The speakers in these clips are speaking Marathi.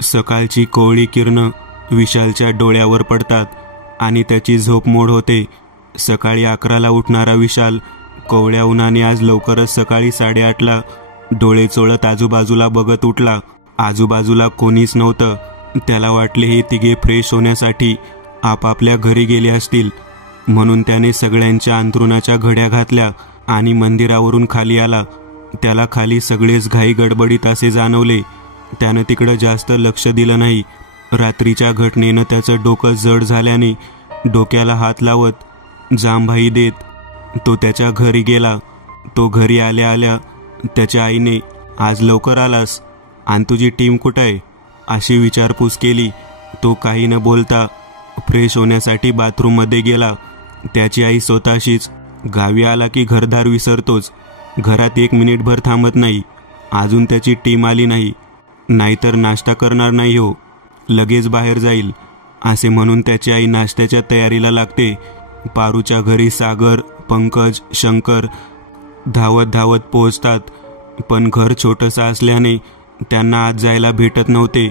सकाळची कोवळी किरणं विशालच्या डोळ्यावर पडतात आणि त्याची झोप मोड होते. सकाळी 11ला उठणारा विशाल कोवळ्या उन्हाने आज लवकरच सकाळी 8:30ला डोळे चोळत आजूबाजूला बघत उठला. आजूबाजूला कोणीच नव्हतं. त्याला वाटले हे तिघे फ्रेश होण्यासाठी आपापल्या घरी गेले असतील, म्हणून त्याने सगळ्यांच्या अंथरुणाच्या घड्या घातल्या आणि मंदिरावरून खाली आला. त्याला खाली सगळेच घाई गडबडीत असे जाणवले. त्यानं तिकडं जास्त लक्ष दिलं नाही. रात्रीच्या घटनेनं त्याचं डोकं जड झाल्याने डोक्याला हात लावत जांभाई देत तो त्याच्या घरी गेला. तो घरी आल्या आल्या त्याच्या आईने आज लवकर आलास आणि तुझी टीम कुठं आहे अशी विचारपूस केली. तो काही न बोलता फ्रेश होण्यासाठी बाथरूममध्ये गेला. त्याची आई स्वतःशीच गावी आला की घरदार विसरतोच, घरात 1 मिनिटभर थांबत नाही. अजून त्याची टीम आली नाही, नाहीतर नाश्ता करणार नाही हो, लगेच बाहेर जाईल असे म्हणून त्याची आई नाश्त्याच्या तयारीला लागते. पारूच्या घरी सागर, पंकज, शंकर धावत धावत पोहोचतात. पण घर छोटंसं असल्याने त्यांना आत जायला भेटत नव्हते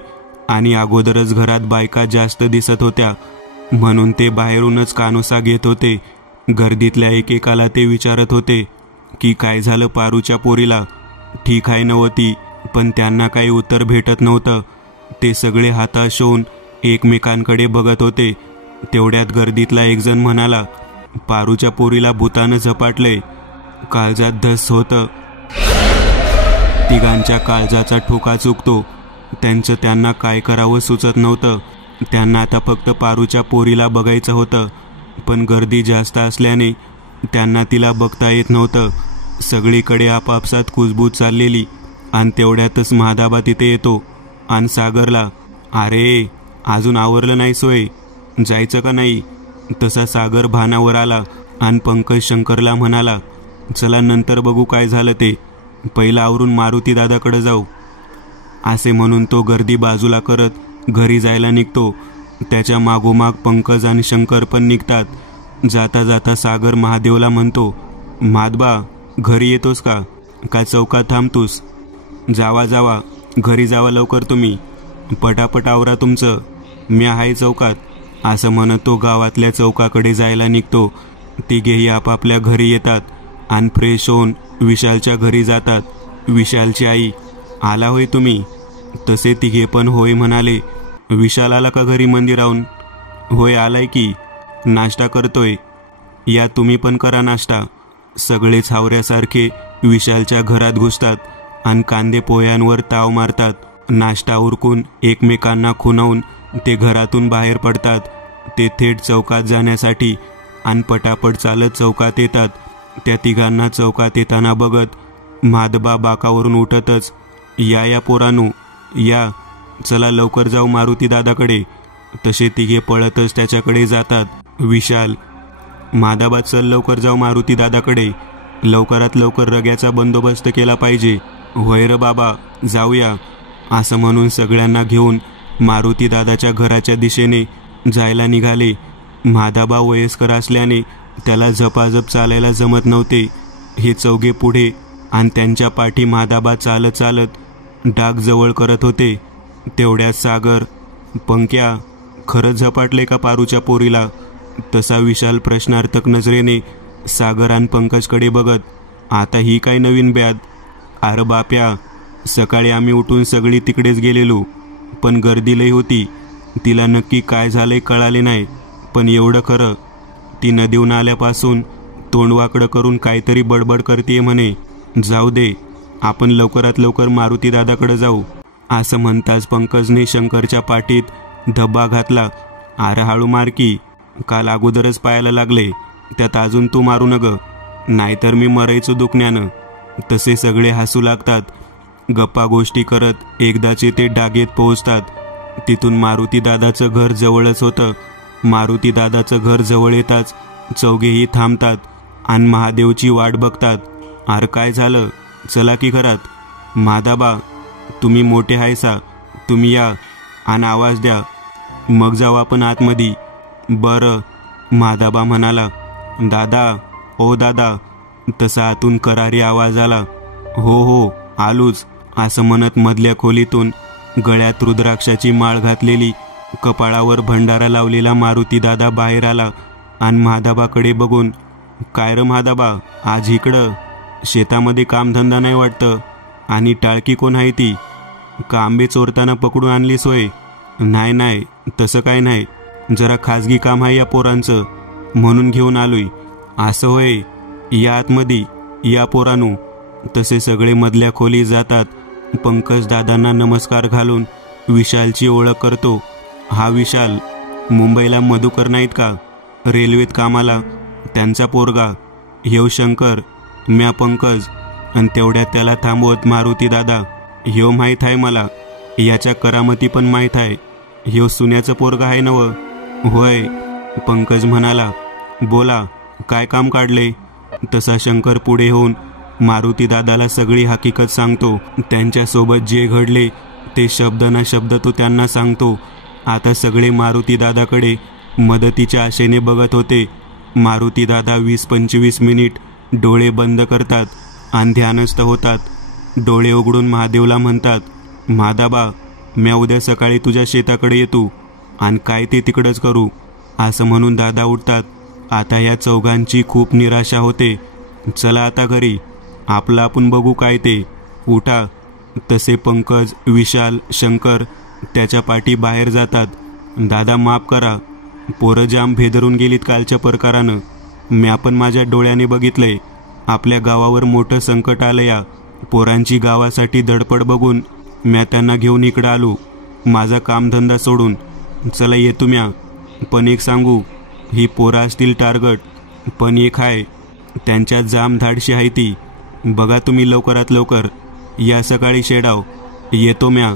आणि अगोदरच घरात बायका जास्त दिसत होत्या, म्हणून ते बाहेरूनच कानोसा घेत होते. गर्दीतल्या एकेकाला ते विचारत होते की काय झालं पारूच्या पोरीला, ठीक आहे नव्हती, पण त्यांना काही उत्तर भेटत नव्हतं. ते सगळे हाताश होऊन एकमेकांकडे बघत होते. तेवढ्यात गर्दीतला एक जण म्हणाला, पारूच्या पोरीला भूतानं झपाटलंय. काळजात धस होतं. तिघांच्या काळजाचा ठोका चुकतो. त्यांना काय करावं सुचत नव्हतं. त्यांना आता फक्त पारूच्या पोरीला बघायचं होतं, पण गर्दी जास्त असल्याने त्यांना तिला बघता येत नव्हतं. सगळीकडे आपापसात कुजबूज चाललेली आणि तेवढ्यातच महादाबा तिथे येतो आणि सागरला, अरे अजून आवरलं नाही सोय, जायचं का नाही. तसा सागर भानावर आला आणि पंकज शंकरला म्हणाला, चला नंतर बघू काय झालं ते, पहिला आवरून मारुती दादाकडे जाऊ असे म्हणून तो गर्दी बाजूला करत घरी जायला निघतो. त्याच्या मागोमाग पंकज आणि शंकर पण निघतात. जाता जाता सागर महादेवला म्हणतो, महादबा घरी येतोस का, काय चौकात थांबतोस, जावा जावा घरी जावा लवकर तुम्ही, पटापट आवरा तुमचं, मी आहे चौकात असं म्हणत तो गावातल्या चौकाकडे जायला निघतो. तिघेही आपापल्या घरी येतात आणि फ्रेश होऊन विशालच्या घरी जातात. विशालची आई, आला होय तुम्ही. तसे तिघे पण होय म्हणाले. विशाल आला का घरी मंदिराहून. होय आलाय की, नाश्ता करतोय, या तुम्ही पण करा नाश्ता. सगळेच हावऱ्यासारखे विशालच्या घरात घुसतात आणि कांदे पोह्यांवर ताव मारतात. नाश्ता उरकून एकमेकांना खुणावून ते घरातून बाहेर पडतात. ते थेट चौकात जाण्यासाठी आणि पटापट चालत चौकात येतात. त्या तिघांना चौकात येताना बघत महादबा बाकावरून उठतच, या पोरानू या, चला लवकर जाऊ मारुती दादाकडे. तसे तिघे पळतच त्याच्याकडे जातात. विशाल, महादबा चल लवकर जाऊ मारुती दादाकडे, लवकरात लवकर रग्याचा बंदोबस्त केला पाहिजे. होय र बाबा जाऊया असं म्हणून सगळ्यांना घेऊन मारुती दादाच्या घराच्या दिशेने जायला निघाले. महादबा वयस्कर असल्याने त्याला झपाझप चालायला जमत नव्हते. हे चौघे पुढे आणि त्यांच्या पाठी महादबा चालत चालत डाग जवळ करत होते. तेवढ्यात सागर, पंक्या खरंच झपाटले का पारूच्या पोरीला. तसा विशाल प्रश्नार्थक नजरेने सागर आणि पंकजकडे बघत, आता ही काय नवीन ब्याद. अरे बाप्या, सकाळी आम्ही उठून सगळी तिकडेच गेलेलो, पण गर्दी लई होती, तिला नक्की काय झालंय कळाले नाही. पण एवढं खरं, ती नदीहून आल्यापासून तोंडवाकडं करून काहीतरी बडबड करते म्हणे. जाऊ दे, आपण लवकरात लवकर मारुती दादाकडे जाऊ असं म्हणताच पंकजने शंकरच्या पाठीत धब्बा घातला. अरे हळू मार की, काल अगोदरच पायाला लागले, त्यात अजून तू मारू नग, नाहीतर मी मरायचो दुखण्यानं. तसे सगळे हसू लागतात. गप्पा गोष्टी करत एकदाचे ते डागेत पोहोचतात. तिथून मारुती दादाचं घर जवळच होतं. मारुती दादाचं घर जवळ येताच चौघेही थांबतात आणि महादेवची वाट बघतात. अरे काय झालं, चला की घरात. महादाबा तुम्ही मोठे हायसा, तुम्ही या आणि आवाज द्या, मग जाऊ आपण आतमध्ये. बरं महादाबा म्हणाला. दादा, ओ दादा. तसा आतून करारी आवाज आला. हो हो आलोच असं म्हणत मधल्या खोलीतून गळ्यात रुद्राक्षाची माळ घातलेली, कपाळावर भंडारा लावलेला मारुती दादा बाहेर आला आणि महादाबाकडे बघून, काय र महादाबा, आज इकडं शेतामध्ये कामधंदा नाही वाटतं? आणि टाळकी कोण आहे ती? का आंबे चोरताना पकडून आणली सोय? नाही नाही, तसं काय नाही, जरा खाजगी काम आहे या पोरांचं, म्हणून घेऊन आलोय. असं होय, या आतमध्ये या पोरानू. तसे सगळे मधल्या खोली जातात. पंकज दादांना नमस्कार घालून विशालची ओळख करतो. हा विशाल, मुंबईला मधुकर नाहीत का, रेल्वेत कामाला, त्यांचा पोरगा. ह्यो शंकर, म्या पंकज. आणि तेवढ्यात त्याला थांबवत मारुती दादा, ह्यो माहीत आहे मला, याच्या करामती पण माहीत आहे. ह्यो सुन्याचं पोरगा आहे नव? होय. पंकज म्हणाला, बोला, काय काम काढले? तसा शंकर पुढे होऊन मारुती दादाला सगळी हकीकत सांगतो. त्यांच्यासोबत जे घडले ते शब्द ना शब्द तो त्यांना सांगतो. आता सगळे मारुती दादाकडे मदतीच्या आशेने बघत होते. मारुती दादा 20-25 मिनिट डोळे बंद करतात आणि ध्यानस्थ होतात. डोळे उघडून महादेवला म्हणतात, महादाबा, म्या उद्या सकाळी तुझ्या शेताकडे येतो आणि काय ते तिकडंच करू. असं म्हणून दादा उठतात. आता या चौघांची खूप निराशा होते. चला आता घरी, आपलं आपण बघू काय ते, उठा. तसे पंकज, विशाल, शंकर त्याच्या पाठी बाहेर जातात. दादा माफ करा, पोरं जाम भेदरून गेलीत कालच्या प्रकारानं. म्या पण माझ्या डोळ्याने बघितलंय. आपल्या गावावर मोठं संकट आलं. या पोरांची गावासाठी धडपड बघून म्या त्यांना घेऊन इकडं आलो, माझा कामधंदा सोडून. चला येतो म्या. पण एक सांगू, ही पोरं असतील टार्गट, पण एक आहे, त्यांच्यात जाम धाडशी आहे ती. बघा तुम्ही लवकरात लवकर या, सकाळी शेडाव येतो म्या.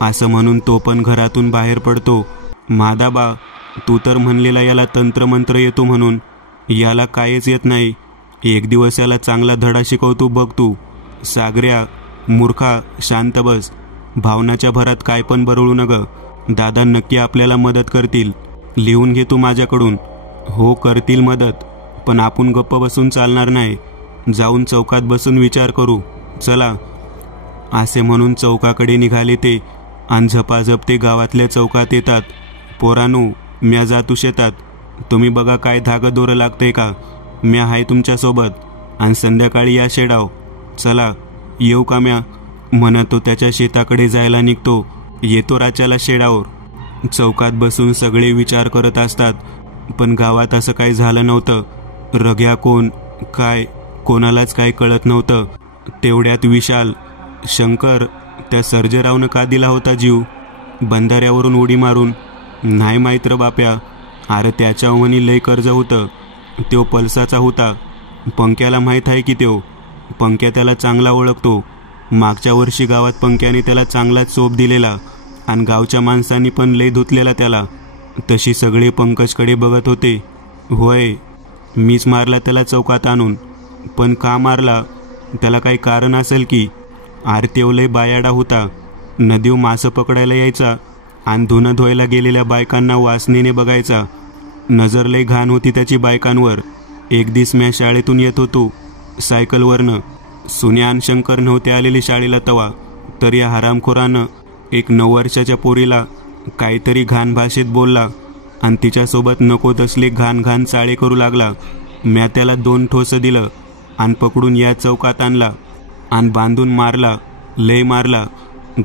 असं म्हणून तो पण घरातून बाहेर पडतो. महादाबा, तू तर म्हणलेला याला तंत्रमंत्र येतो म्हणून, याला कायच येत नाही. एक दिवस याला चांगला धडा शिकवतो बघ तू. सागऱ्या, मूर्खा, शांत बस. भावनाच्या भरात काय पण बरळू नग. दादा नक्की आपल्याला मदत करतील. लिहून घे तू माझ्याकडून. हो, करतील मदत, पण आपण गप्प बसून चालणार नाही. जाऊन चौकात बसून विचार करू. चला. असे म्हणून चौकाकडे निघाले ते आणि झपाझप ते गावातल्या चौकात येतात. पोरानू, म्या जातो शेतात, तुम्ही बघा काय धागं दोरं लागतंय का. म्या आहे तुमच्यासोबत. आणि संध्याकाळी या शेडाव. चला, येऊ का म्या, म्हणत तो त्याच्या शेताकडे जायला निघतो. येतो राच्याला शेडावर. चौकात बसून सगळे विचार करत असतात, पण गावात असं काही झालं नव्हतं. रग्या कोण, काय, कोणालाच काय कळत नव्हतं. तेवढ्यात विशाल, शंकर, त्या सर्जेरावनं का दिला होता जीव बंधाऱ्यावरून उडी मारून? नाही माहीत र बाप्या. अरे त्याच्या ओहनी लय कर्ज होतं. त्यो पलसाचा होता. पंक्याला माहीत आहे की त्यो. पंक्या त्याला चांगला ओळखतो. मागच्या वर्षी गावात पंक्याने त्याला चांगलाच चोप दिलेला आणि गावच्या माणसांनी पण लय धुतलेला त्याला. तशी सगळे पंकजकडे बघत होते. होय, मीच मारला त्याला चौकात आणून. पण का मारला? त्याला काही कारण असेल की. आरतेव लय बायाडा होता. नदीव मासं पकडायला यायचा आणि धुणं धुवायला गेलेल्या बायकांना वासनेने बघायचा. नजर लय घाण होती त्याची बायकांवर. एक दिस म्या शाळेतून येत होतो सायकलवरनं. सुन्या आणि शंकर नव्हते आलेले शाळेला तवा, तर या हरामखोरानं एक 9 वर्षाच्या पोरीला काहीतरी घाण भाषेत बोलला आणि तिच्यासोबत नको तसले घाण घाण चाळे करू लागला. म्या त्याला 2 ठोसं दिलं आणि पकडून या चौकात आणला आणि बांधून मारला, लय मारला.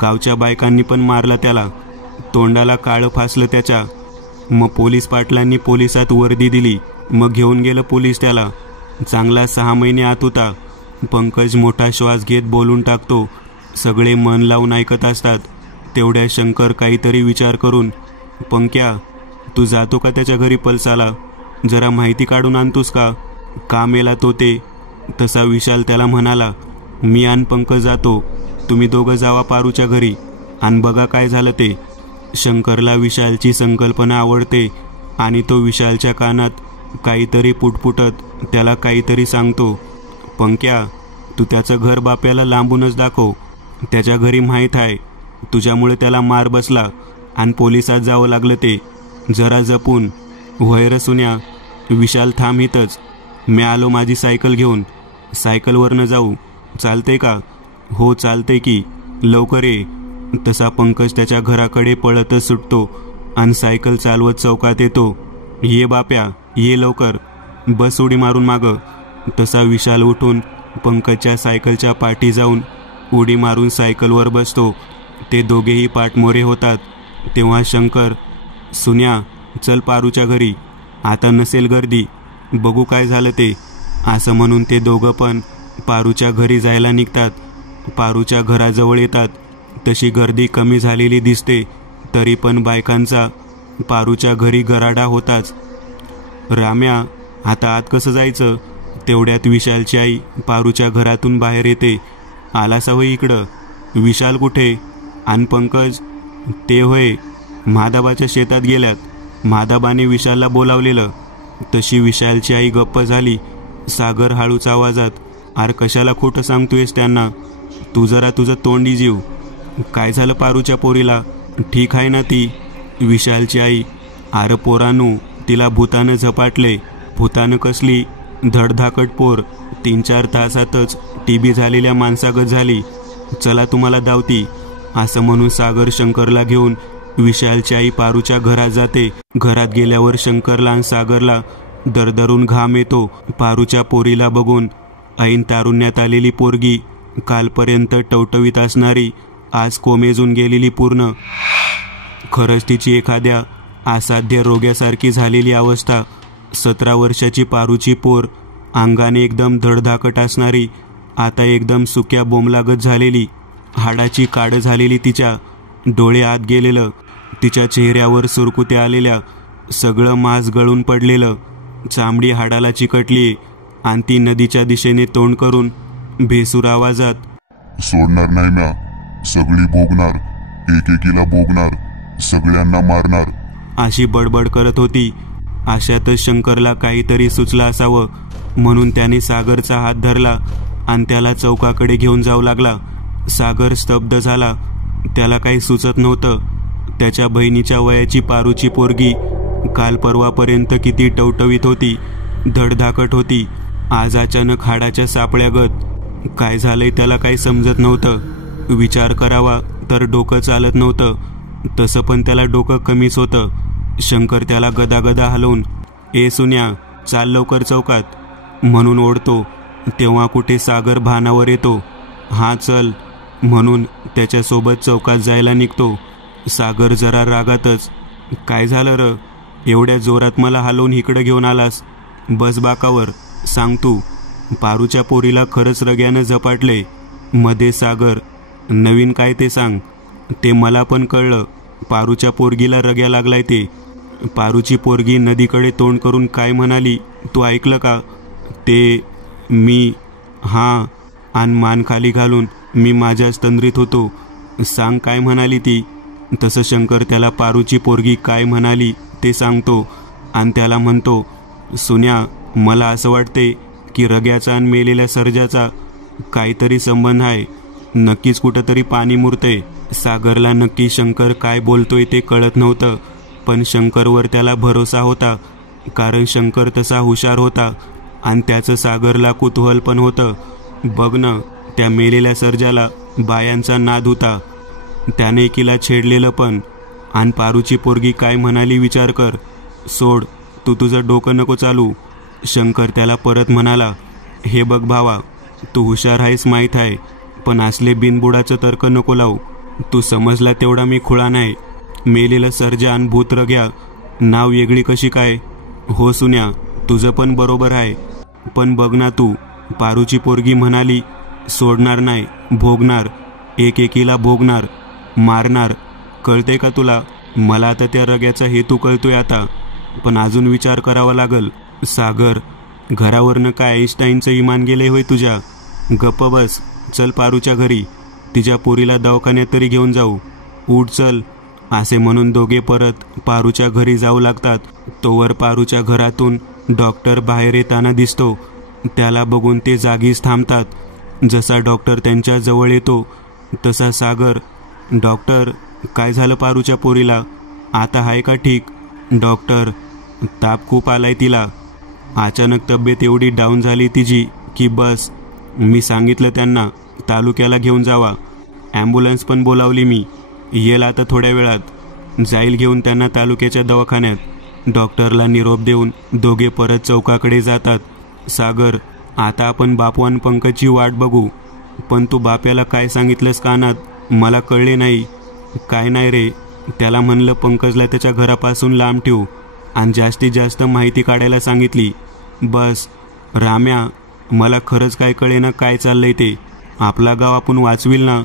गावच्या बायकांनी पण मारला त्याला. तोंडाला काळं फासलं त्याच्या. मग पोलीस पाटलांनी पोलिसात वर्दी दिली. मग घेऊन गेलं पोलीस त्याला. चांगला 6 महिने आत होता. पंकज मोठा श्वास घेत बोलून टाकतो. सगळे मन लावून ऐकत असतात. तेवढ्या शंकर काहीतरी विचार करून, पंक्या, तू जातो का त्याच्या घरी पलसाला? जरा माहिती काढून आणतोस का? का मेला तो ते? तसा विशाल त्याला म्हणाला, मी आणि पंकज जातो, तुम्ही दोघं जावा पारूच्या घरी आणि बघा काय झालं ते. शंकरला विशालची संकल्पना आवडते आणि तो विशालच्या कानात काहीतरी पुटपुटत त्याला काहीतरी सांगतो. पंक्या, तू त्याचं घर बाप्याला लांबूनच दाखव. त्याच्या घरी माहीत आहे तुझ्यामुळे त्याला मार बसला आणि पोलिसात जावं लागलं ते. जरा जपून. व्हय सुन्या. विशाल थांब इथंच. मी आलो माझी सायकल घेऊन. सायकलवरनं जाऊ. चालते का? हो चालते की. लवकर ये. तसा पंकज त्याच्या घराकडे पळतच सुटतो आणि सायकल चालवत चौकात येतो. ये बाप्या, ये लवकर, बस उडी मारून मागं. तसा विशाल उठून पंकजच्या सायकलच्या पाठी जाऊन उडी मारून सायकलवर बसतो. ते दोघेही पाठमोरे होतात. तेव्हा शंकर, सुन्या चल पारूच्या घरी, आता नसेल गर्दी, बघू काय झालं ते, असं म्हणून ते दोघं पण पारूच्या घरी जायला निघतात. पारूच्या घराजवळ येतात. तशी गर्दी कमी झालेली दिसते, तरी पण बायकांचा पारूच्या घरी गराडा होताच. राम्या, आता आत कसं जायचं? तेवढ्यात विशालची आई पारूच्या घरातून बाहेर येते. आलासा होय इकडं? विशाल कुठे? आणि पंकज? ते होय, महादाबाच्या शेतात गेल्यात. महादाबाने विशालला बोलावलेलं. तशी विशालची आई गप्प झाली. सागर हळूच आवाजात, अरे कशाला खोटं सांगतोयस त्यांना? तू जरा तुझं तोंडी जीव. काय झालं पारूच्या पोरीला? ठीक आहे ना ती? विशालची आई, अरे पोरानू, तिला भूतानं झपाटले. भूतानं कसली? धडधाकट पोर, 3-4 तासातच टीबी झालेल्या माणसागत झाली. चला तुम्हाला धावती. असं म्हणून सागर शंकरला घेऊन विशालची आई पारूच्या घरात जाते. घरात गेल्यावर शंकरला आणि सागरला दरदरून घाम येतो. पारूच्या पोरीला बघून. ऐन तारुण्यात आलेली पोरगी, कालपर्यंत टवटवीत असणारी, आज कोमेजून गेलेली पूर्ण. खरंच तिची एखाद्या असाध्य रोग्यासारखी झालेली अवस्था. 17 वर्षाची पारूची पोर, अंगाने एकदम धडधाकट असणारी, आता एकदम सुक्या बोंबलागत झालेली. हाडाची काड झालेली तिच्या, डोळे आत गेलेलं, तिच्या चेहऱ्यावर सुरकुत्या आलेल्या, सगळं मांस गळून पडलेलं, चामडी हाडाला चिकटली. आणि ती नदीच्या दिशेने तोंड करून भेसूर आवाजात, सोडणार नाही म्या, सगळी भोगणार, एकेकीला भोगणार, सगळ्यांना मारणार, अशी बडबड करत होती. अशातच शंकरला काहीतरी सुचलं असावं, म्हणून त्याने सागरचा हात धरला आणि त्याला चौकाकडे घेऊन जाऊ लागला. सागर स्तब्ध झाला. त्याला काही सुचत नव्हतं. त्याच्या बहिणीच्या वयाची पारूची पोरगी काल परवापर्यंत किती टवटवीत होती, धडधाकट होती, आज अचानक हाडाच्या सापळ्यागत. काय झालंय त्याला काही समजत नव्हतं. विचार करावा तर डोकं चालत नव्हतं. तसं पण त्याला डोकं कमीच होतं. शंकर त्याला गदागदा हलवून, ए सुन्या, चाल लवकर चौकात, म्हणून ओढतो. तेव्हा कुठे सागर भानावर येतो. हा चल म्हणून त्याच्यासोबत चौकात जायला निघतो. सागर जरा रागातच, काय झालं र, एवढ्या जोरात मला हलवून इकडं घेऊन आलास? बस बाकावर, सांग तू, पारूच्या पोरीला खरंच रग्यानं झपाटले? मध्ये सागर, नवीन काय ते सांग. ते मला पण कळलं, पारूच्या पोरगीला रग्या लागलाय ते. पारूची पोरगी नदीकडे तोंड करून काय म्हणाली तू ऐकलं का? ते मी, हां, आणि मान खाली घालून मी माझ्याच तंद्रीत होतो. सांग काय म्हणाली ती? तसं शंकर त्याला पारूची पोरगी काय म्हणाली ते सांगतो आणि त्याला म्हणतो, सुन्या, मला असं वाटते की रग्याचा आणि मेलेल्या सर्जाचा काहीतरी संबंध आहे. नक्कीच कुठंतरी पाणी मुरते. सागरला नक्की शंकर काय बोलतोय ते कळत नव्हतं, पण शंकरवर त्याला भरोसा होता, कारण शंकर तसा हुशार होता आणि त्याचं सागरला कुतूहल पण होतं. बघ ना, त्या मेलेल्या सर्जाला बायांचा नाद होता, त्याने एकीला छेडलेलं पण. आणि पारूची पोरगी काय म्हणाली विचार कर. सोड, तू तुझं डोकं नको चालू. शंकर त्याला परत म्हणाला, हे बघ भावा, तू हुशार आहेस माहीत आहे, पण असले बिनबुडाचं तर्क नको लावू. तू समजला तेवढा मी खुळा नाही. मेलेलं सर्जा आणि भूत रग्या नाव वेगळी कशी काय? हो सुन्या, तुझं पण बरोबर आहे, पण बघ ना तू, पारूची पोरगी म्हणाली, सोडणार नाही, भोगणार, एकेकीला भोगणार, मारणार. कळते का तुला? मला आता त्या रग्याचा हेतू कळतोय आता, पण अजून विचार करावा लागल. सागर, घरावरनं काय आईन्स्टाईनचं इमान गेले होय तुझ्या? गप्प बस, चल पारूच्या घरी, तिच्या पोरीला दवाखान्यात तरी घेऊन जाऊ. उठ चल. असे म्हणून दोघे परत पारूच्या घरी जाऊ लागतात. तोवर पारूच्या घरातून डॉक्टर बाहेर येताना दिसतो. त्याला बघून ते जागीच थांबतात. जसा डॉक्टर त्यांच्या जवळ येतो तसा सागर, डॉक्टर, काय झालं पारूच्या पोरीला? आता आहे का ठीक? डॉक्टर, ताप खूप आलाय तिला. अचानक तब्येत एवढी डाऊन झाली तिची की बस. मी सांगितलं त्यांना तालुक्याला घेऊन जावा. ॲम्ब्युलन्स पण बोलावली मी. येईल आता थोड्या वेळात. जाईल घेऊन त्यांना तालुक्याच्या दवाखान्यात. डॉक्टरला निरोप देऊन दोघे परत चौकाकडे जातात. सागर, आता आपण बापू आणि पंकजची वाट बघू. पण तू बाप्याला काय सांगितलंस कानात? मला कळले नाही. काय नाही रे, त्याला म्हणलं पंकजला त्याच्या घरापासून लांब ठेवू आणि जास्तीत जास्त माहिती काढायला सांगितली. बस. राम्या, मला खरंच काय कळेना काय चाललंय ते. आपला गाव आपण वाचविल ना?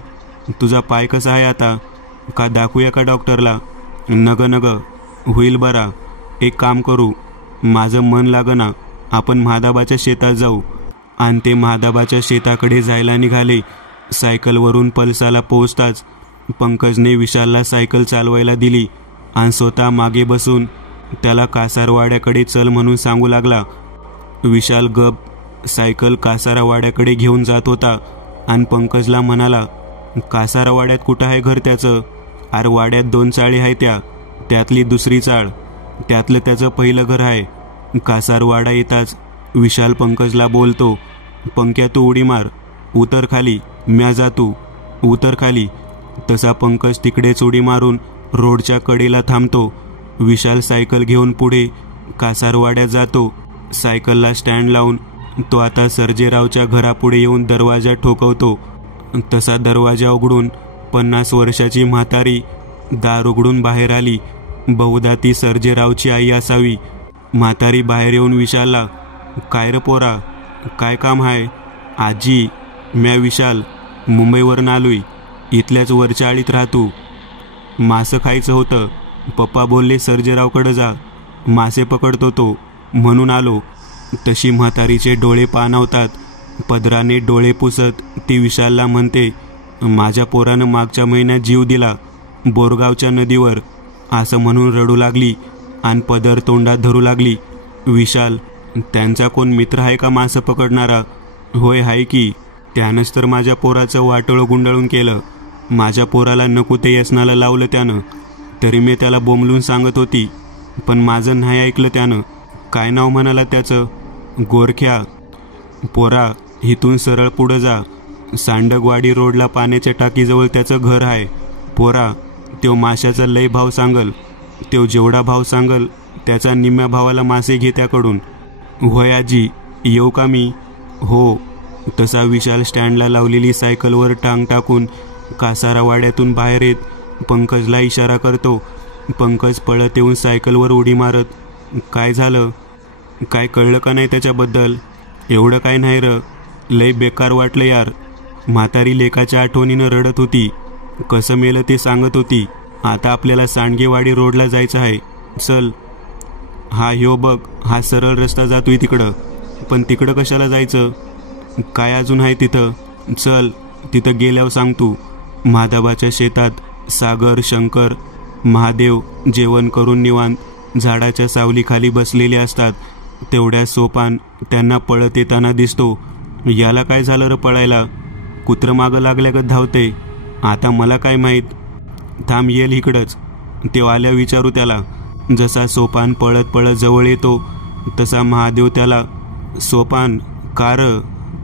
तुझा पाय कसा आहे आता? का दाखवूया का डॉक्टरला? नग नग, होईल बरा. एक काम करू, माझं मन लागना. आपण महादाबाच्या शेतात जाऊ. आणि ते महादाबाच्या शेताकडे जायला निघाले. सायकलवरून पलसाला पोहोचताच पंकजने विशालला सायकल चालवायला दिली आणि स्वतः मागे बसून त्याला कासारवाड्याकडे चल म्हणून सांगू लागला. विशाल गप सायकल कासारवाड्याकडे घेऊन जात होता आणि पंकजला म्हणाला, कासारवाड्यात कुठं आहे घर त्याचं? अरे वाड्यात 2 चाळी आहे त्यातली दुसरी चाळ, त्यातलं त्याचं पहिलं घर आहे. कासारवाडा येताच विशाल पंकजला बोलतो, पंक्या तू उडी मार, उतर खाली, म्या जातू, उतर खाली. तसा पंकज तिकडेच उडी मारून रोडच्या कडेला थांबतो. विशाल सायकल घेऊन पुढे कासारवाड्यात जातो. सायकलला स्टँड लावून तो आता सर्जेरावच्या घरापुढे येऊन दरवाजा ठोकवतो. तसा दरवाजा उघडून 50 वर्षाची म्हातारी दार उघडून बाहेर आली. बहुधा ती सर्जेरावची आई असावी. म्हातारी बाहेर येऊन विशालला, काय रे पोरा, काय काम आहे? आजी, म्या विशाल, मुंबईवरून आलोय. इथल्याच वरच्या आळीत राहतो. मासं खायचं होतं. पप्पा बोलले सर्जेरावकडे जा, मासे पकडतो तो, म्हणून आलो. तशी म्हातारीचे डोळे पाणावतात. पदराने डोळे पुसत ती विशालला म्हणते, माझ्या पोरानं मागच्या महिन्यात जीव दिला बोरगावच्या नदीवर, असं म्हणून रडू लागली आणि पदर तोंडात धरू लागली. विशाल, त्यांचा कोण मित्र आहे का मासं पकडणारा? होय आहे की. त्यानंच तर माझ्या पोराचं वाटोळं गुंडाळून केलं. माझ्या पोराला नको ते व्यसनाला लावलं त्यानं. तरी मी त्याला बोंबलून सांगत होती, पण माझं नाही ऐकलं त्यानं. काय नाव म्हणाला त्याचं? गोरख्या. पोरा, इथून सरळ पुढं जा. सांडगवाडी रोडला पाण्याच्या टाकीजवळ त्याचं घर आहे. पोरा, तो माशाचा लय भाव सांगल. तो जेवढा भाव सांगल त्याचा निम्म्या भावाला मासे घे त्याकडून. होय आजी, येऊ का मी? हो. तसा विशाल स्टँडला लावलेली सायकलवर टांग टाकून कासारावाड्यातून बाहेर येत पंकजला इशारा करतो. पंकज पळत येऊन सायकलवर उडी मारत, काय झालं? काय कळलं का नाही त्याच्याबद्दल? एवढं काय नाही र, लय बेकार वाटलं यार. म्हातारी लेकाच्या आठवणीनं रडत होती. कसं मेलं ते सांगत होती. आता आपल्याला सांडगेवाडी रोडला जायचं आहे. चल. हा ह्यो बघ, हा सरळ रस्ता जातोय तिकडं. पण तिकडं कशाला जायचं? काय अजून आहे तिथं? चल, तिथं गेल्यावर सांगतो. महादेवाच्या शेतात सागर, शंकर, महादेव जेवण करून निवांत झाडाच्या सावलीखाली बसलेले असतात. तेवढ्या सोपान त्यांना पळत येताना दिसतो. याला काय झालं र पळायला? कुत्रं मागं लागल्यागत धावते. आता मला काय माहीत. थांब, येईल इकडंच. ते आल्या विचारू त्याला. जसा सोपान पळत पळत जवळ येतो तसा महादेव त्याला, सोपान,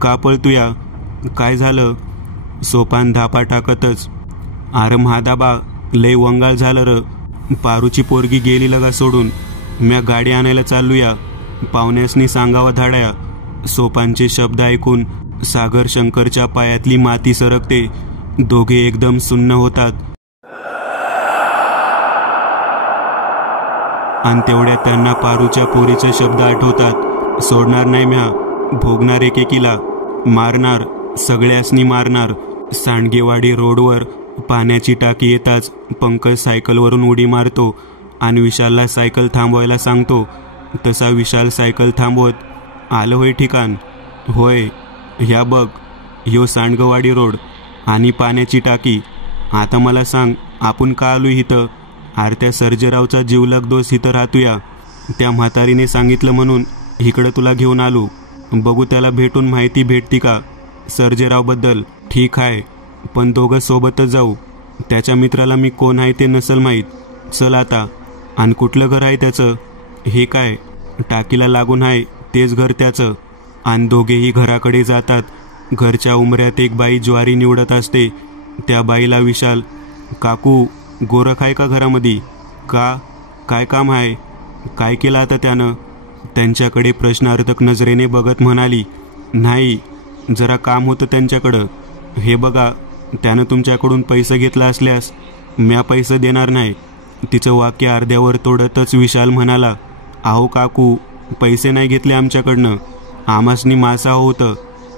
का पळतूया? काय झालं? सोपान धापा टाकतच, अरे महादाबा, लय वंगाळ झालं र. पारूची पोरगी गेली लगा सोडून. म्या गाडी आणायला चालूया. पाहुण्यासनी सांगावा धाड्या. सोपानचे शब्द ऐकून सागर शंकरच्या पायातली माती सरकते. दोघे एकदम सुन्न होतात. आणि तेवढ्यात त्यांना पारूच्या पोरीचे शब्द आठवतात. सोडणार नाही म्या, भोगणार एकेकीला, मारणार, सगळ्यासनी मारणार. सांडगेवाडी रोडवर पाण्याची टाकी येताच पंकज सायकलवरून उडी मारतो आणि विशालला सायकल थांबवायला सांगतो. तसा विशाल सायकल थांबवत, आलं होय ठिकाण? होय. ह्या बघ, ह्यो सांडगवाडी रोड आणि पाण्याची टाकी. आता मला सांग, आपण का आलो इथं? अरे त्या सर्जेरावचा जीवलग दोस्त इथं राहतोया. त्या म्हातारीने सांगितलं म्हणून इकडं तुला घेऊन आलो. बघू त्याला भेटून माहिती भेटती का सर्जेरावबद्दल. ठीक आहे, पण दोघं सोबतच जाऊ. त्याच्या मित्राला मी कोण आहे ते नसल माहीत. चल आता. आणि कुठलं घर आहे त्याचं? हे काय, टाकीला लागून आहे तेच घर त्याचं. आणि दोघेही घराकडे जातात. घरच्या उंबऱ्यात एक बाई ज्वारी निवडत असते. त्या बाईला विशाल, काकू गोरख आहे का घरामध्ये? का? काय काम आहे? काय केलं आता त्यानं? त्यांच्याकडे प्रश्नार्थक नजरेने बघत म्हणाली, नाही, जरा काम होतं त्यांच्याकडं. हे बघा, त्यानं तुमच्याकडून पैसे घेतला असल्यास म्या पैसे देणार नाही. तिचं वाक्य अर्ध्यावर तोडतच विशाल म्हणाला, अहो काकू, पैसे नाही घेतले आमच्याकडनं. आमासनी मासा होतं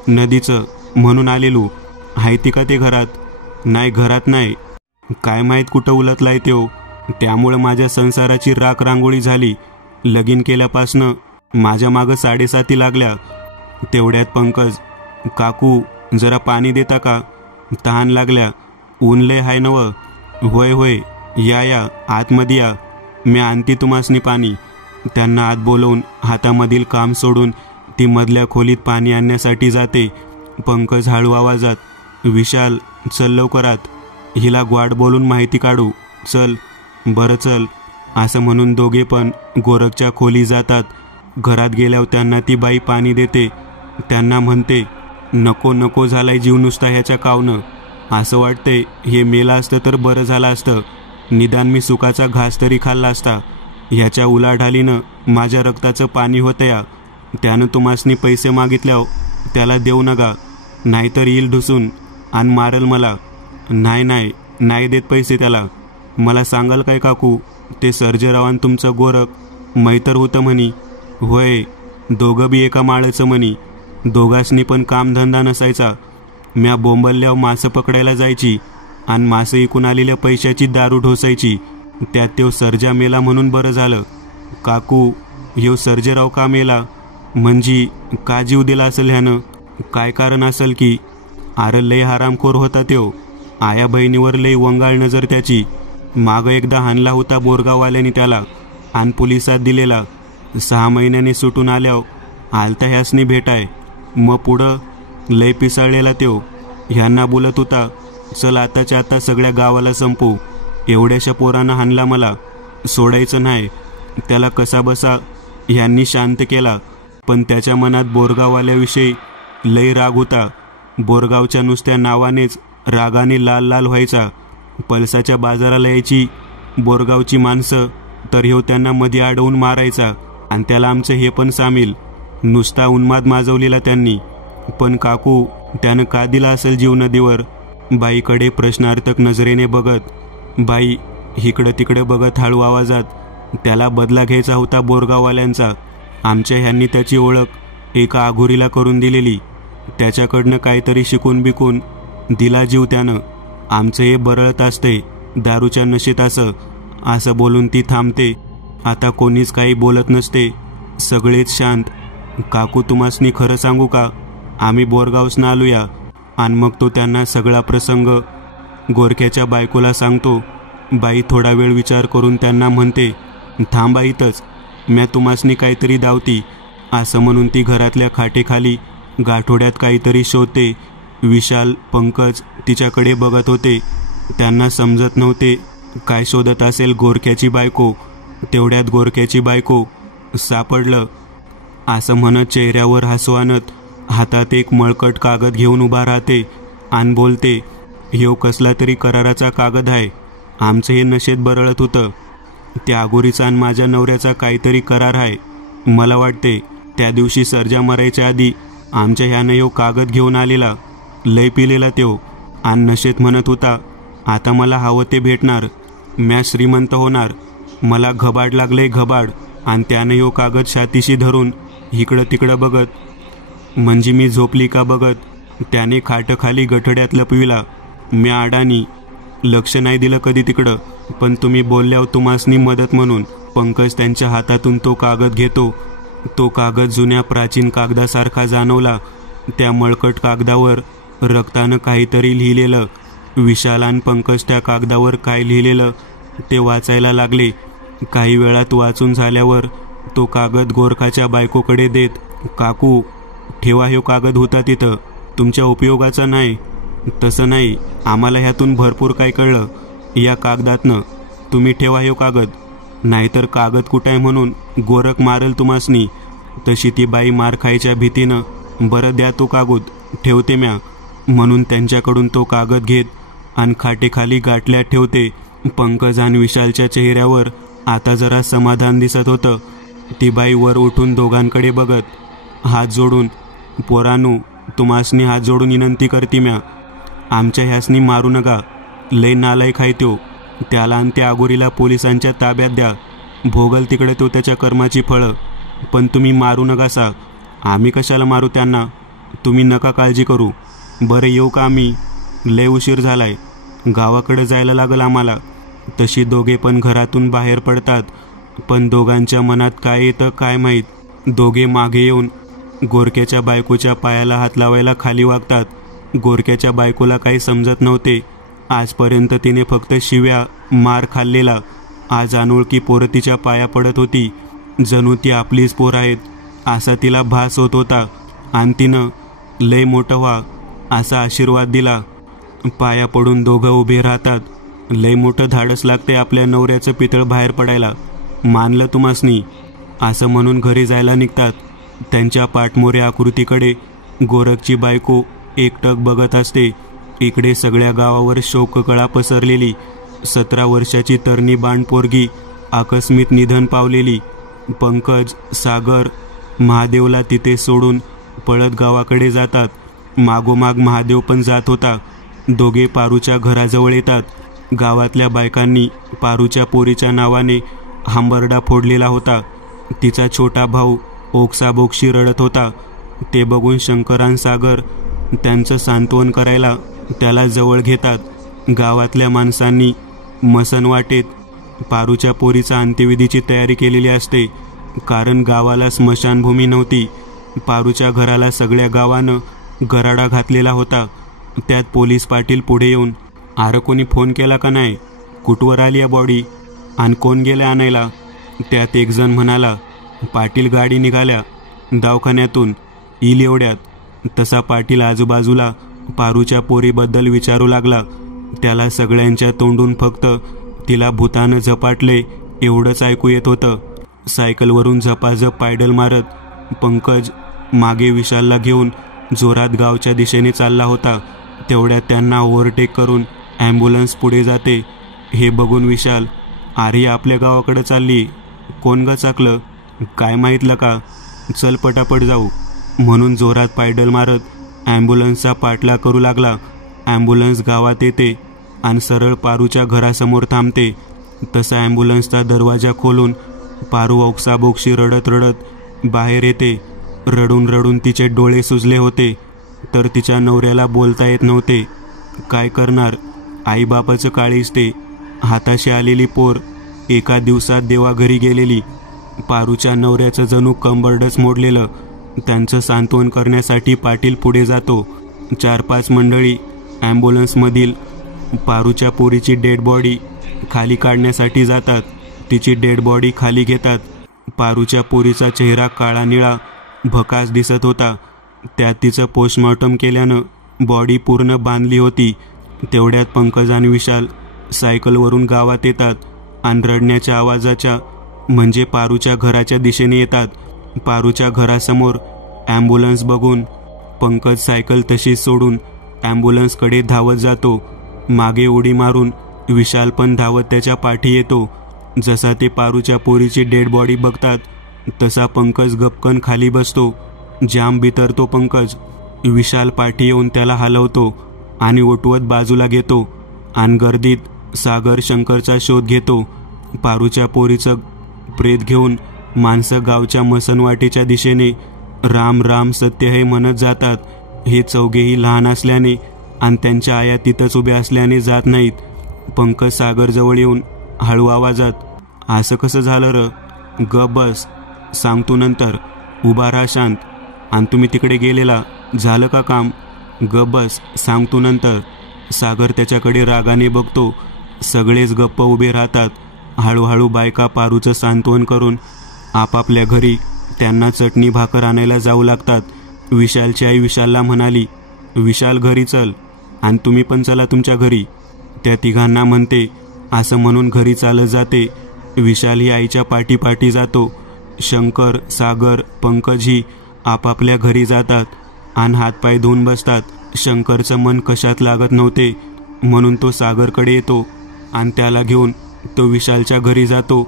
नदीचं म्हणून आलेलो. हायती का ते घरात? नाही, घरात नाही. काय माहीत कुठं उलटलाय त्यो. त्यामुळं माझ्या संसाराची राख रांगोळी झाली. लगीन केल्यापासनं माझ्या मागं 7.5 लागल्या. तेवढ्यात पंकज, काकू जरा पाणी देता का? तहान लागल्या. ऊन लय हाय नव? होय होय, या आतमध्ये या, मी आणती तुम्हासनी पाणी. त्यांना आत बोलवून हातामधील काम सोडून ती मधल्या खोलीत पाणी आणण्यासाठी जाते. पंकज हळू आवाजात, विशाल चल लवकरात, हिला ग्वाड बोलून माहिती काढू, चल. बरं चल, असं म्हणून दोघे पण गोरखच्या खोली जातात. घरात गेल्यावर त्यांना ती बाई पाणी देते. त्यांना म्हणते, नको नको झालाय जीव नुसता ह्याच्या कावनं. असं वाटते हे मेला असतं तर बरं झालं असतं. निदान मी सुखाचा घास तरी खाल्ला असता. ह्याच्या उलाढालीनं माझ्या रक्ताचं पाणी होतं या. त्यानं तुम्हासनी पैसे मागितल्यावर त्याला देऊ नका, नाहीतर येईल ढुसून आणि मारल मला. नाही देत पैसे त्याला. मला सांगाल काय काकू, ते सर्जेरावान तुमचं गोरख मैतर होतं म्हणी? होय, दोघं बी एका माळाचं म्हणी. दोघांसनी पण कामधंदा नसायचा. म्या बोंबलल्यावर मासं पकडायला जायची आणि मासं इकून आलेल्या पैशाची दारू ढोसायची. त्यात तो सर्जा मेला म्हणून बरं झालं. काकू, ह्यो सर्जेराव का मेला? म्हणजे का जीव दिला असेल ह्यानं? काय कारण असेल की? अरे लय हरामखोर होता त्यो. आया बहिणीवर लय वंगाळ नजर त्याची. मागं एकदा हाणला होता बोरगाववाल्याने त्याला आणि पोलिसात दिलेला. 6 महिन्यांनी सुटून आल्यावर आलता ह्यासनी भेटाय. मग पुढं लय पिसाळलेला त्यो. ह्यांना बोलत होता, चल आताच्या आता सगळ्या गावाला संपू. एवढ्याशा पोरानं हाणला मला, सोडायचं नाही. त्याला कसा बसा ह्यांनी शांत केला. पण त्याच्या मनात बोरगाववाल्याविषयी लय राग होता. बोरगावच्या नुसत्या नावानेच रागाने लाल लाल व्हायचा. पलसाच्या बाजाराला यायची बोरगावची माणसं, तर ह्यो त्यांना मध्ये अडवून मारायचा आणि त्याला आमचं हे पण सामील. नुसता उन्माद माजवलेला त्यांनी. पण काकू, त्यानं का दिला असेल जीव नदीवर? बाईकडे प्रश्नार्थक नजरेने बघत बाई इकडं तिकडे बघत हळू आवाजात, त्याला बदला घ्यायचा होता बोरगाववाल्यांचा. आमच्या ह्यांनी त्याची ओळख एका आघुरीला करून दिलेली. त्याच्याकडनं काहीतरी शिकून बिकून दिला जीव त्यानं. आमचं हे बरळत असते दारूच्या नशेत. असं बोलून ती थांबते. आता कोणीच काही बोलत नसते. सगळेच शांत. काकू, तुम्हासनी खरं सांगू का? आम्ही बोरगावसनं आलूया. आणि मग तो त्यांना सगळा प्रसंग गोरख्याच्या बायकोला सांगतो. बाई थोडा वेळ विचार करून त्यांना म्हणते, थांबा इथंच, म्या तुम्हासनी काहीतरी दावती. असं म्हणून ती घरातल्या खाटेखाली गाठोड्यात काहीतरी शोधते. विशाल, पंकज तिच्याकडे बघत होते. त्यांना समजत नव्हते काय शोधत असेल गोरख्याची बायको. तेवढ्यात गोरख्याची बायको सापडलं असं म्हणत चेहऱ्यावर हसू आणत हातात एक मळकट कागद घेऊन उभा राहते आणि बोलते, ह्यो कसला तरी कराराचा कागद आहे. आमचं हे नशेत बरळत होतं. त्या आगोरीचा आणि माझ्या नवऱ्याचा काहीतरी करार आहे. मला वाटते त्या दिवशी सर्जा मरायच्या आधी आमच्या ह्यानं ह्यो कागद घेऊन आलेला. लय पिलेला त्यो आणि नशेत म्हणत होता, आता मला हवं ते भेटणार, म्या श्रीमंत होणार. मला घबाड लागले घबाड. आणि त्यानं ह्यो कागद छातीशी धरून इकडं तिकडं बघत, म्हणजे मी झोपली का बघत, त्याने खाटखाली गठड्यात लपविला. म्या अडाणी लक्ष नाही दिलं कधी तिकडं. पण तुम्ही बोलल्यावर तुम्हासनी मदत म्हणून पंकज त्यांच्या हातातून तो कागद घेतो. तो कागद जुन्या प्राचीन कागदासारखा जाणवला. त्या मळकट कागदावर रक्तानं काहीतरी लिहिलेलं. विशाल आणि पंकज त्या कागदावर काय लिहिलेलं ते वाचायला लागले. काही वेळात वाचून झाल्यावर तो कागद गोरखाच्या बायकोकडे देत, काकू ठेवा, ह्यो कागद होता तिथं, तुमच्या उपयोगाचा नाही. तसं नाही, आम्हाला ह्यातून भरपूर काय कळलं या कागदातनं. तुम्ही ठेवा ह्यो कागद, नाहीतर कागद कुठाय म्हणून गोरख मारल तुम्हासनी. तशी ती बाई मार खायच्या भीतीनं, बरं द्या तो कागद, ठेवते म्या, म्हणून त्यांच्याकडून तो कागद घेत आणि खाटेखाली गाठल्यात ठेवते. पंकज आणि विशालच्या चेहऱ्यावर आता जरा समाधान दिसत होतं. ती बाई वर उठून दोघांकडे बघत हात जोडून, पोरानू, तुम्हासनी हात जोडून विनंती करते म्या, आमच्या ह्यासनी मारू नका. लय नालायक आहे त्यो. त्याला आणि त्या आगोरीला पोलिसांच्या ताब्यात द्या. भोगल तिकडे तो त्याच्या कर्माची फळं. पण तुम्ही मारू नकासा. आम्ही कशाला मारू त्यांना. तुम्ही नका काळजी करू. बरं येऊ का आम्ही? लय उशीर झालाय. गावाकडे जायला लागल आम्हाला. तशी दोघे पण घरातून बाहेर पडतात. पण दोघांच्या मनात काय येतं काय माहीत. दोघे मागे येऊन गोरक्याच्या बायकोच्या पायाला हात लावायला खाली वागतात. गोरक्याच्या बायकोला काही समजत नव्हते. आजपर्यंत तिने फक्त शिव्या मार खाल्लेला. आज अनोळखी पोरं तिच्या पाया पडत होती. जणू ती आपलीच पोर आहेत असा तिला भास होत होता. आणि तिनं लय मोठं व्हा असा आशीर्वाद दिला. पाया पडून दोघं उभे राहतात. लय मोठं धाडस लागते आपल्या नवऱ्याचं पितळ बाहेर पडायला. मानलं तुम्हासनी असं म्हणून घरी जायला निघतात. त्यांच्या पाठमोऱ्या आकृतीकडे गोरखची बायको एकटक बघत असते. इकडे सगळ्या गावावर शोककळा पसरलेली. 17 वर्षाची तरणी बाण पोरगी आकस्मित निधन पावलेली. पंकज, सागर महादेवला तिथे सोडून पळत गावाकडे जातात. मागोमाग महादेव पण जात होता. दोघे पारूच्या घराजवळ येतात. गावातल्या बायकांनी पारूच्या पोरीच्या नावाने हंबरडा फोडलेला होता. तिचा छोटा भाऊ ओक्साबोक्शी रडत होता. ते बघून शंकरान सागर त्यांचं सांत्वन करायला त्याला जवळ घेतात. गावातल्या माणसांनी मसन वाटेत पारूच्या पोरीचा अंत्यविधीची तयारी केलेली असते. कारण गावाला स्मशानभूमी नव्हती. पारूच्या घराला सगळ्या गावानं गराडा घातलेला होता. त्यात पोलीस पाटील पुढे येऊन, आरं कोणी फोन केला का नाही? कुठवर आली आहे बॉडी? आणि कोण गेले आणायला? त्यात एक जण म्हणाला, पाटील गाडी निघाल्या दवाखान्यातून, येईल एवढ्यात. तसा पाटील आजूबाजूला पारूच्या पोरीबद्दल विचारू लागला. त्याला सगळ्यांच्या तोंडून फक्त तिला भूतानं झपाटले एवढंच ऐकू येत होतं. सायकलवरून झपाझप पायडल मारत पंकज मागे विशालला घेऊन जोरात गावच्या दिशेने चालला होता. तेवढ्यात त्यांना ओव्हरटेक करून ॲम्ब्युलन्स पुढे जाते. हे बघून विशाल, आर्या आपल्या गावाकडे चालली. कोण ग चाकलं? काय माहीतलं का? चल पटापट जाऊ म्हणून जोरात पायडल मारत ॲम्ब्युलन्सचा पाठलाग करू लागला. ॲम्ब्युलन्स गावात येते आणि सरळ पारूच्या घरासमोर थांबते. तसा ॲम्ब्युलन्सचा दरवाजा खोलून पारू ओक्साबोक्शी रडत रडत बाहेर येते. रडून रडून तिचे डोळे सुजले होते. तर तिच्या नवऱ्याला बोलता येत नव्हते. काय करणार? आईबापाचं काळीज ते. हाताशी आलेली पोर एका दिवसात देवाघरी गेलेली. पारूच्या नवऱ्याचं जणू कंबरडच मोडलेलं. त्यांचं सांत्वन करण्यासाठी पाटील पुढे जातो. 4-5 मंडळी ॲम्ब्युलन्समधील पारूच्या पोरीची डेड बॉडी खाली काढण्यासाठी जातात. तिची डेड बॉडी खाली घेतात. पारूच्या पोरीचा चेहरा काळा निळा भकास दिसत होता. त्यात तिचं पोस्टमॉर्टम केल्यानं बॉडी पूर्ण बांधली होती. तेवढ्यात पंकज आणि विशाल सायकलवरून गावात येतात आणि रडण्याच्या आवाजाच्या म्हणजे पारूच्या घराच्या दिशेने येतात. पारूच्या घरासमोर ॲम्ब्युलन्स बघून पंकज सायकल तशीच सोडून ॲम्ब्युलन्सकडे धावत जातो. मागे उडी मारून विशाल पण धावत त्याच्या पाठी येतो. जसा ते पारूच्या पोरीची डेड बॉडी बघतात तसा पंकज गपकन खाली बसतो. जाम बितरतो पंकज. विशाल पाठी येऊन त्याला हलवतो आणि उठवत बाजूला घेतो आणि गर्दीत सागर शंकरचा शोध घेतो. पारूच्या पोरीचं प्रेत घेऊन माणसं गावच्या मसनवाटीच्या दिशेने राम राम सत्य हे म्हणत जातात. हे चौघेही लहान असल्याने आणि त्यांच्या आया तिथंच उभ्या असल्याने जात नाहीत. पंकज सागरजवळ येऊन हळू आवाजात, असं कसं झालं र? गप बस, सांगतो नंतर. उभा राहा शांत. आणि तुम्ही तिकडे गेलेला, झालं का काम? गप बस, सांगतो नंतर. सागर त्याच्याकडे रागाने बघतो. सगळेच गप्प उभे राहतात. हळूहळू बायका पारूचं सांत्वन करून आपापल्या घरी त्यांना चटणी भाकर आणायला जाऊ लागतात. विशालची आई विशालला म्हणाली, विशाल घरी चल आणि तुम्ही पण चला तुमच्या घरी. त्या तिघांना म्हणते. असं म्हणून घरी चालत जाते. विशाल ही आईच्या पाठी जातो. शंकर, सागर, पंकज ही आपापल्या घरी जातात आणि हातपाय धुवून बसतात. शंकरचं मन कशात लागत नव्हते. म्हणून तो सागरकडे येतो आणि त्याला घेऊन तो विशालच्या घरी जातो.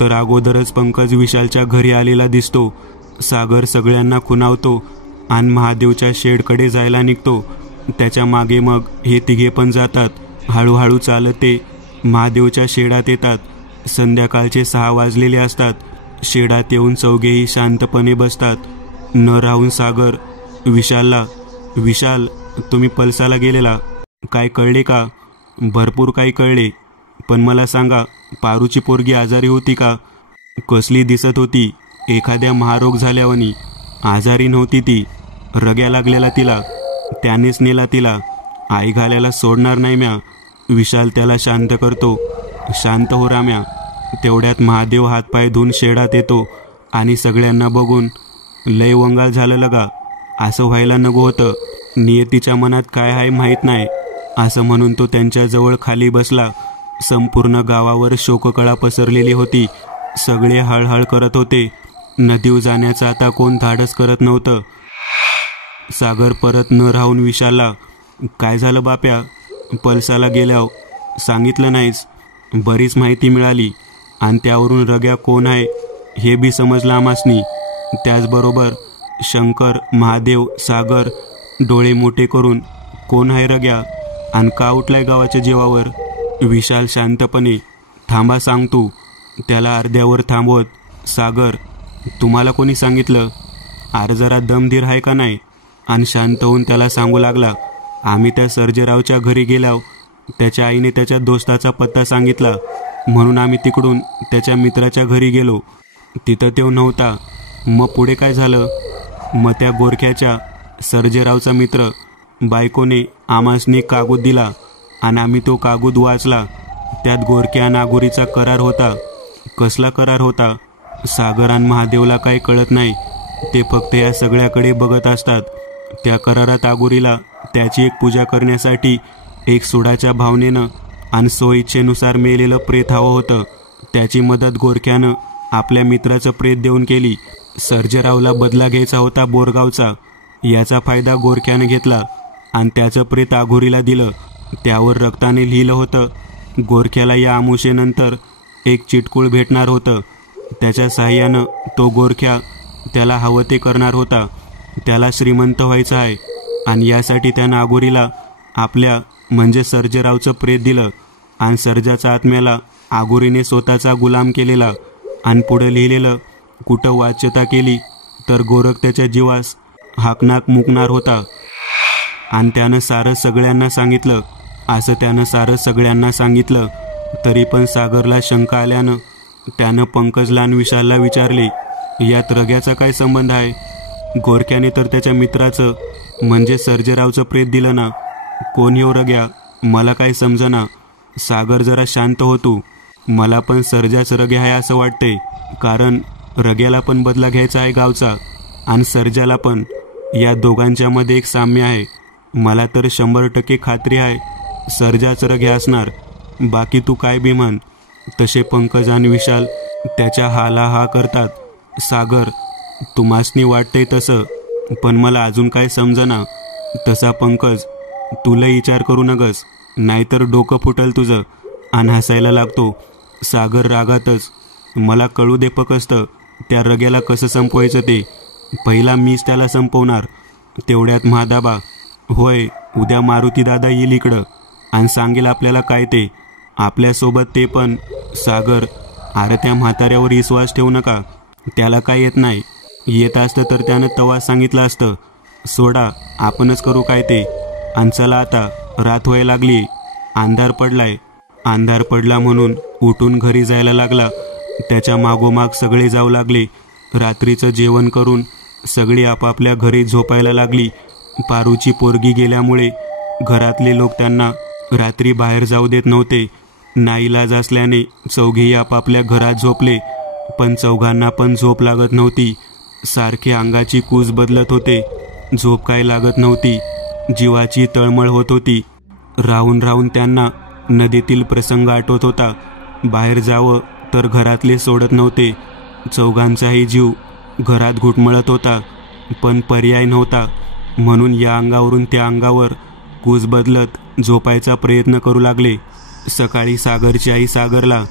तर अगोदरच पंकज विशालच्या घरी आलेला दिसतो. सागर सगळ्यांना खुणावतो आणि महादेवच्या शेडकडे जायला निघतो. त्याच्या मागे मग हे तिघे पण जातात. हळूहळू चालत ते महादेवच्या शेडात येतात. संध्याकाळचे 6 वाजलेले असतात. शेडात येऊन चौघेही शांतपणे बसतात. न राहून सागर विशालला, विशाल तुम्ही पलसाला गेलेला, काय कळले का? भरपूर काही कळले, पण मला सांगा पारूची पोरगी आजारी होती का? कसली दिसत होती? एखाद्या महारोग झाल्यावानी. आजारी नव्हती ती, रग्या लागलेला तिला, त्यानेच नेला तिला. आई घालायला सोडणार नाही म्या. विशाल त्याला शांत करतो. शांत हो राम्या. तेवढ्यात महादेव हातपाय धुवून शेडात येतो आणि सगळ्यांना बघून, लय वंगाळ झालं लगा, असं व्हायला नको होतं. नियतीच्या मनात काय आहे माहीत नाही, असं म्हणून तो त्यांच्याजवळ खाली बसला. संपूर्ण गावावर शोककळा पसरलेली होती. सगळे हळहळ करत होते. नदीवर जाण्याचं आता कोण धाडस करत नव्हतं. सागर परत न राहून विशालला, काय झालं बाप्या? पलसाला गेल्यावर सांगितलं नाहीस? बरीच माहिती मिळाली आणि त्यावरून रग्या कोण आहे हे बी समजलं आमासनी. त्याचबरोबर शंकर, महादेव, सागर डोळे मोठे करून, कोण आहे रग्या आणि का उठलाय गावाच्या जीवावर? विशाल शांतपणे, थांबा सांगतो. त्याला अर्ध्यावर थांबवत, सागर तुम्हाला कोणी सांगितलं? आर जरा दमधीर आहे का नाही? आणि शांत होऊन त्याला सांगू लागला, आम्ही त्या सर्जेरावच्या घरी गेल्यावर त्याच्या आईने त्याच्या दोस्ताचा पत्ता सांगितला, म्हणून आम्ही तिकडून त्याच्या मित्राच्या घरी गेलो. तिथं तो नव्हता. मग पुढे काय झालं? मग त्या गोरख्याच्या, सर्जेरावचा मित्र, बायकोने आमासनी कागद दिला आणि आम्ही तो कागद वाचला. त्यात गोरख्या नागोरीचा करार होता. कसला करार होता? सागर आणि महादेवला काही कळत नाही. ते फक्त या सगळ्याकडे बघत असतात. त्या करारात आगोरीला त्याची एक पूजा करण्यासाठी एक सुडाच्या भावनेनं आणि स्वइच्छेनुसार मेलेलं प्रेत हवं होतं. त्याची मदत गोरख्यानं आपल्या मित्राचं प्रेत देऊन केली. सर्जेरावला बदला घ्यायचा होता बोरगावचा. याचा फायदा गोरख्यानं घेतला आणि त्याचं प्रेत आघोरीला दिलं. त्यावर रक्ताने लिहिलं होतं, गोरख्याला या आमुषेनंतर एक चिटकूळ भेटणार होतं. त्याच्या साह्यानं तो गोरख्या त्याला हवं ते करणार होता. त्याला श्रीमंत व्हायचं आहे आणि यासाठी त्यानं आघोरीला आपल्या म्हणजे सर्जेरावचं प्रेत दिलं आणि सर्जाचा आत्म्याला आघोरीने स्वतःचा गुलाम केलेला. आणि पुढं लिहिलेलं, कुठं वाच्यता केली तर गोरख त्याच्या जीवास हाकनाक मुकणार होता. आणि त्यानं सारं सगळ्यांना सांगितलं. असं त्यानं सारं सगळ्यांना सांगितलं तरी पण सागरला शंका आल्यानं त्यानं पंकजला आणि विशालला विचारले, यात रग्याचा काय संबंध आहे? गोरख्याने तर त्याच्या मित्राचं म्हणजे सर्जेरावचं प्रेत दिलं ना. कोण येऊ रग्या? मला काय समजना. सागर जरा शांत होतो. मला पण सर्जाच रग्या आहे असं वाटतंय, कारण रग्याला पण बदला घ्यायचा आहे गावचा आणि सर्जाला पण. या दोघांच्या मध्ये एक साम्य आहे. मला तर 100% खात्री आहे सर्जाच रग्या असणार. बाकी तू काय बी म्हण. तसे पंकज आणि विशाल त्याच्या हाला हा करतात. सागर तुम्हासनी वाटतंय तसं, पण मला अजून काय समजना. तसा पंकज तुला विचार करू नगस, नाहीतर डोकं फुटल तुझं. आणि हसायला लागतो. सागर रागातच, मला कळू दे फक्त त्या रग्याला कसं संपवायचं ते. पहिला मीच त्याला संपवणार. तेवढ्यात महादाबा, होय उद्या मारुती दादा येईल इकडं आणि सांगेल आपल्याला काय ते. आपल्यासोबत ते पण. सागर, अरे त्या म्हाताऱ्यावर विश्वास ठेवू नका. त्याला काय येत नाही. येत असतं तर त्यानं तवा सांगितलं असतं. सोडा, आपणच करू काय ते. आणि चला आता, रात व्हायला लागली. अंधार पडलाय. अंधार पडला म्हणून उठून घरी जायला लागला. त्याच्या मागोमाग सगळे जाऊ लागले. रात्रीचं जेवण करून सगळी आपापल्या घरी झोपायला लागली. पारूची पोरगी गेल्यामुळे घरातले लोक त्यांना रात्री बाहेर जाऊ देत नव्हते. नाईलाज असल्याने चौघेही आपापल्या घरात झोपले. पण चौघांना पण झोप लागत नव्हती. सारखे अंगाची कूस बदलत होते. झोप काय लागत नव्हती. जीवाची तळमळ होत होती. राहून राहून त्यांना नदीतील प्रसंग आठवत होता. बाहेर जावं तर घरातले सोडत नव्हते. चौघांचाही जीव घरात घुटमळत होता, पण पर्याय नव्हता. म्हणून या अंगावरून त्या अंगावर कूस बदलत झोपायचा प्रयत्न करू लागले. सकाळी सागरची आई सागरला,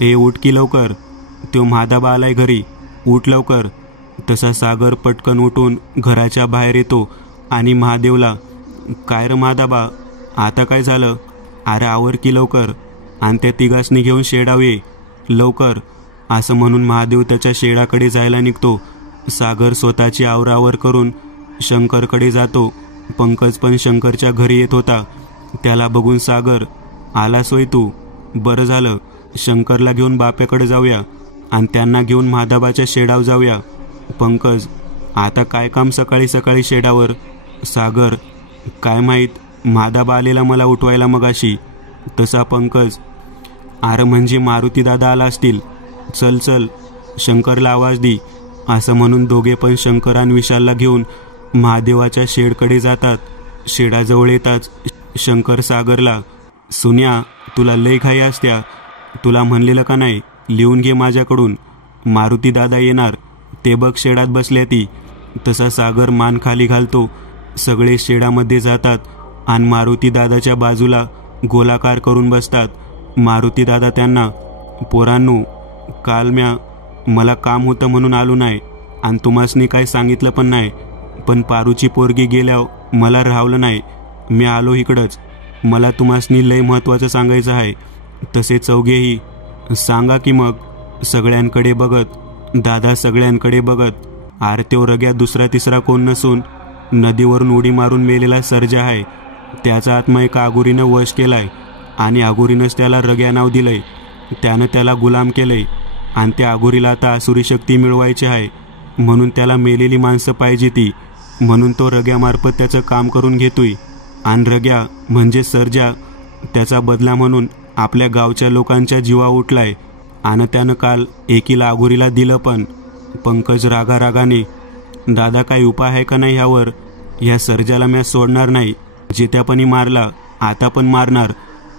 ए उठ की लवकर, तो महादाबा आलाय घरी, उठ लवकर. तसा सागर पटकन उठून घराच्या बाहेर येतो आणि महादेवला, काय रे महादाबा, आता काय झालं, अरे आवर की लवकर, आणि त्या तिघांनी घेऊन शेडाव ये लवकर, असं म्हणून महादेव त्याच्या शेडाकडे जायला निघतो. सागर स्वतःची आवरावर करून शंकरकडे जातो. पंकज पण शंकरच्या घरी येत होता. त्याला बघून सागर, आला सोय तू, बरं झालं, शंकरला घेऊन बाप्याकडे जाऊया आणि त्यांना घेऊन महादाबाच्या शेडावर जाऊया. पंकज, आता काय काम सकाळी सकाळी शेडावर. सागर, काय माहीत, महादाबा आलेला मला उठवायला मगाशी. तसा पंकज, अरे म्हणजे मारुती दादा आला असतील, चल चल शंकरला आवाज दी. असं म्हणून दोघे पण शंकर आणि विशालला घेऊन महादेवाच्या शेडकडे जातात. शेडाजवळ येताच शंकर सागरला, सुन्या, तुला लय घाई असत्या, तुला म्हणलेलं का नाही, लिहून घे माझ्याकडून, मारुती दादा येणार, ते बघ शेडात बसल्या ती. तसा सागर मान खाली घालतो. सगळे शेडामध्ये जातात आणि मारुती दादाच्या बाजूला गोलाकार करून बसतात. मारुती दादा त्यांना, पोरांनो, काल मला काम होतं म्हणून आलो नाही आणि तुम्हासनी काय सांगितलं पण नाही, पण पारूची पोरगी गेल्यावर मला राहवलं नाही, मी आलो इकडंच, मला तुम्हासनी लय महत्त्वाचं सांगायचं आहे. तसे चौघेही, सांगा की मग. सगळ्यांकडे बघत दादा सगळ्यांकडे बघत, आरत्यो रग्या दुसरा तिसरा कोण नसून नदीवरून उडी मारून मेलेला सर्जा आहे. त्याचा आत्मा एका आगुरीनं वश केलाय आणि आगुरीनंच त्याला रग्या नाव दिलंय. त्यानं त्याला गुलाम केलंय आणि त्या आगुरीला आता आसुरी शक्ती मिळवायची आहे, म्हणून त्याला मेलेली माणसं पाहिजे ती, म्हणून तो रग्यामार्फत त्याचं काम करून घेतोय. आणि रग्या म्हणजे सर्जा त्याचा बदला म्हणून आपल्या गावच्या लोकांच्या जीवा उठलाय आणि त्यानं काल एकीला आगुरीला दिलं पण. पंकज रागारागाने, दादा काही उपाय आहे का नाही ह्यावर, ह्या सर्जाला मी सोडणार नाही, जित्यापणी मारला आता पण मारणार.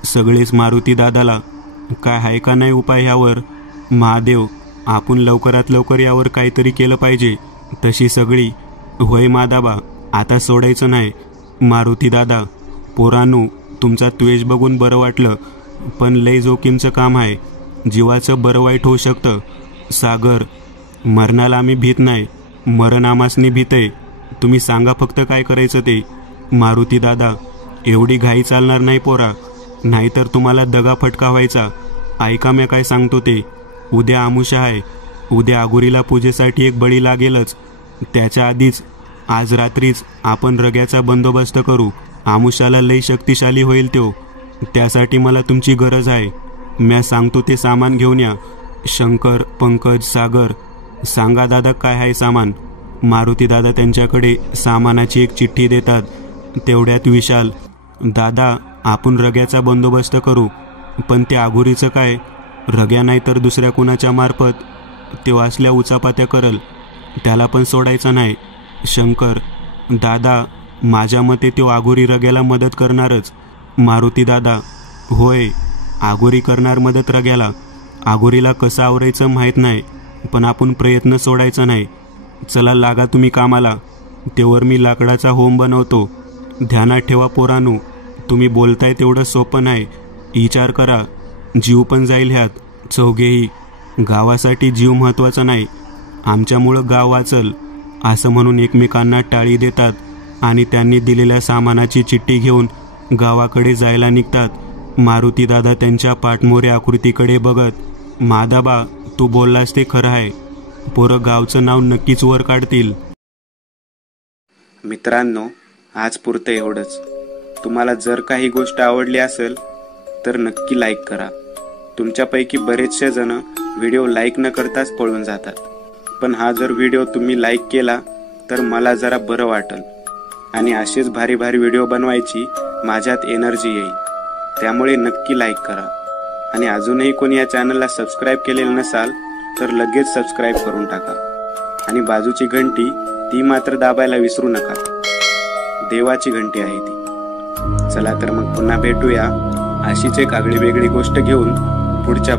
सगळेच मारुती दादाला, काय आहे का नाही उपाय ह्यावर. महादेव, आपण लवकरात लवकर यावर काहीतरी केलं पाहिजे. तशी सगळी, होय मादाबा, आता सोडायचं नाही. मारुती दादा, पोरांनो, तुमचा द्वेष बघून बरं वाटलं, पण लय जोखीमचं काम आहे, जीवाचं बरं वाईट होऊ शकतं. सागर, मरणाला आम्ही भीत नाही, मरण आमासनी भीत आहे, तुम्ही सांगा फक्त काय करायचं ते. मारुती दादा, एवढी घाई चालणार नाही पोरा, नाहीतर तुम्हाला दगा फटका व्हायचा. ऐका मी काय सांगतो ते. उद्या आमुषा आहे, उद्या आगुरीला पूजेसाठी एक बळी लागेलच. त्याच्या आधीच आज रात्रीच आपण रग्याचा बंदोबस्त करू. आमुषाला लई शक्तिशाली होईल तो, त्यासाठी मला तुमची गरज आहे. मी सांगतो ते सामान घेऊन या. शंकर, पंकज, सागर, सांगा दादा काय आहे सामान. मारुती दादा त्यांच्याकडे सामानाची एक चिठ्ठी देतात. तेवढ्यात विशाल, दादा आपण रग्याचा बंदोबस्त करू, पण ते आगुरीचं काय, रग्या नाही तर दुसऱ्या कुणाच्या मार्फत ते वाचल्या उचापात्या करल, त्याला पण सोडायचं नाही. शंकर, दादा माझ्या मते तो आगुरी रग्याला मदत करणारच. मारुती दादा, होय, आगुरी करणार मदत रग्याला. आगुरीला कसं आवरायचं माहीत नाही, पण आपण प्रयत्न सोडायचा नाही. चला लागा तुम्ही कामाला, तेवर मी लाकडाचा होम बनवतो. ध्यानात ठेवा पोरांनो, तुम्ही बोलताय तेवढं सोपं नाही, विचार करा, जीव पण जाईल ह्यात. चौघेही, गावासाठी जीव महत्त्वाचा नाही, आमच्यामुळं गाव वाचल, असं म्हणून एकमेकांना टाळी देतात आणि त्यांनी दिलेल्या सामानाची चिठ्ठी घेऊन गावाकडे जायला निघतात. मारुती दादा त्यांच्या पाठमोरे आकृतीकडे बघत, मादाबा तू बोललास ते खरं आहे, पोरं गावचं नाव नक्कीच वर काढतील. मित्रांनो, आज पुरतं एवढंच. तुम्हाला जर काही गोष्ट आवडली असेल तर नक्की लाईक करा. तुमच्यापैकी बरेचसे जण व्हिडिओ लाईक न करताच पळून जातात, पण हा जर व्हिडिओ तुम्ही लाईक केला तर मला जरा बरं वाटेल आणि असेच भारी भारी व्हिडिओ बनवायची माझ्यात एनर्जी येईल. त्यामुळे नक्की लाईक करा. आणि अजूनही कोणी या चॅनलला सबस्क्राईब केलेलं नसाल तर लगेच सबस्क्राईब करून टाका. आणि बाजूची घंटी ती मात्र दाबायला विसरू नका, देवाची घंटी आहे ती. चला तर मग पुन्हा भेटूया अशीच एक आगळी वेगळी गोष्ट घेऊन पुढच्या